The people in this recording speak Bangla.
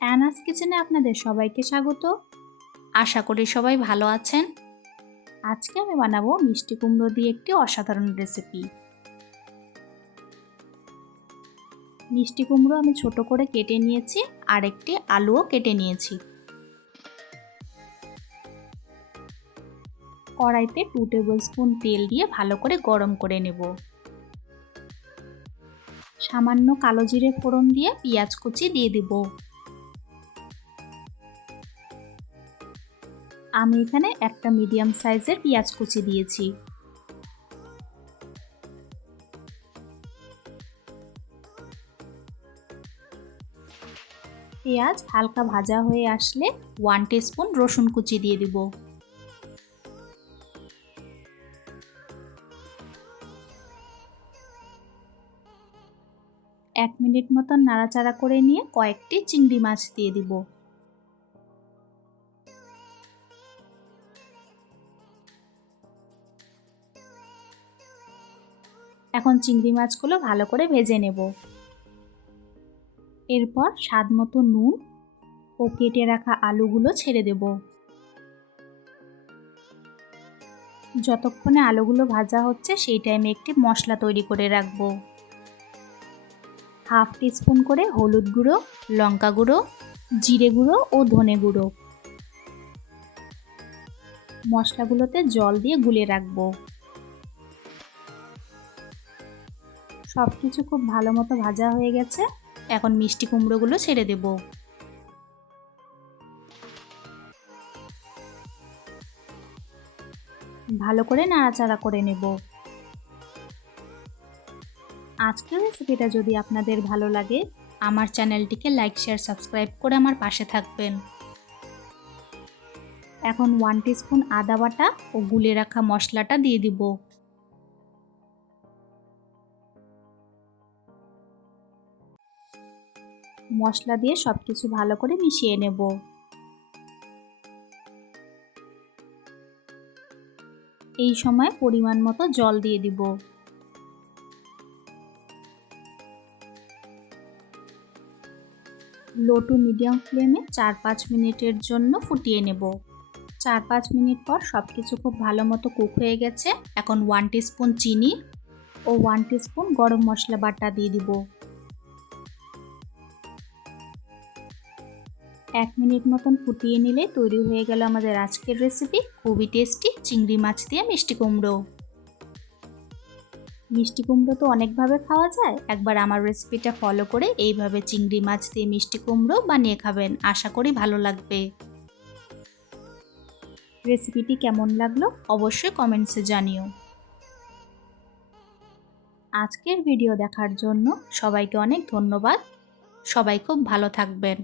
অ্যানাস কিচেনে আপনাদের সবাইকে স্বাগত। আশা করি সবাই ভালো আছেন। আজকে আমি বানাবো মিষ্টি কুমড়ো দিয়ে একটি অসাধারণ রেসিপি। মিষ্টি কুমড়ো আমি ছোট করে কেটে নিয়েছি আর একটি আলুও কেটে নিয়েছি। কড়াইতে 2 টেবিল স্পুন তেল দিয়ে ভালো করে গরম করে নেব। সামান্য কালো জিরে ফোড়ন দিয়ে পেঁয়াজ কুচি দিয়ে দিব। আমি এখানে একটা মিডিয়াম সাইজের পেঁয়াজ কুচি দিয়েছি। পেঁয়াজ হালকা ভাজা হয়ে আসলে 1 টিস্পুন রসুন কুচি দিয়ে দিব। এক মিনিট মতন নাড়াচাড়া করে নিয়ে কয়েকটি চিংড়ি মাছ দিয়ে দিব। এখন চিংড়ি মাছগুলো ভালো করে ভেজে নেব। এরপর স্বাদ মতো নুন ও কেটে রাখা আলুগুলো ছেড়ে দেব। যতক্ষণে আলুগুলো ভাজা হচ্ছে সেই টাইমে একটি মশলা তৈরি করে রাখবো। হাফ টিস্পুন করে হলুদ গুঁড়ো, লঙ্কা গুঁড়ো, জিরে গুঁড়ো ও ধনে গুঁড়ো। মশলাগুলোতে জল দিয়ে গুলে রাখবো। সব কিছু খুব ভালো মতো ভাজা হয়ে গেছে। এখন মিষ্টি কুমড়োগুলো ছেড়ে দেব। ভালো করে নাড়াচাড়া করে নেব। আজকের রেসিপিটা যদি আপনাদের ভালো লাগে আমার চ্যানেলটিকে লাইক, শেয়ার, সাবস্ক্রাইব করে আমার পাশে থাকবেন। এখন 1 টিস্পুন আদা বাটা ও গুলে রাখা মশলাটা দিয়ে দিব। মশলা দিয়ে সবকিছু ভালো করে মিশিয়ে নেব। এই সময় পরিমাণ মতো জল দিয়ে দিব। লো টু মিডিয়াম ফ্লেমে 4-5 মিনিটের জন্য ফুটিয়ে নেব। 4-5 মিনিট পর সবকিছু খুব ভালো মতো কুক হয়ে গেছে। এখন 1 টিস্পুন চিনি ও 1 টিস্পুন গরম মশলা বাটা দিয়ে দিব। 1 মিনিট মতন ফুটিয়ে নিলে তৈরি হয়ে গেল আমাদের আজকের রেসিপি, খুবই টেস্টি চিংড়ি মাছ দিয়ে মিষ্টি কুমড়ো। মিষ্টি কুমড়ো তো অনেকভাবে খাওয়া যায়, একবার আমার রেসিপিটা ফলো করে এইভাবে চিংড়ি মাছ দিয়ে মিষ্টি কুমড়ো বানিয়ে খাবেন, আশা করি ভালো লাগবে। রেসিপিটি কেমন লাগলো অবশ্যই কমেন্টসে জানিও। আজকের ভিডিও দেখার জন্য সবাইকে অনেক ধন্যবাদ। সবাই খুব ভালো থাকবেন।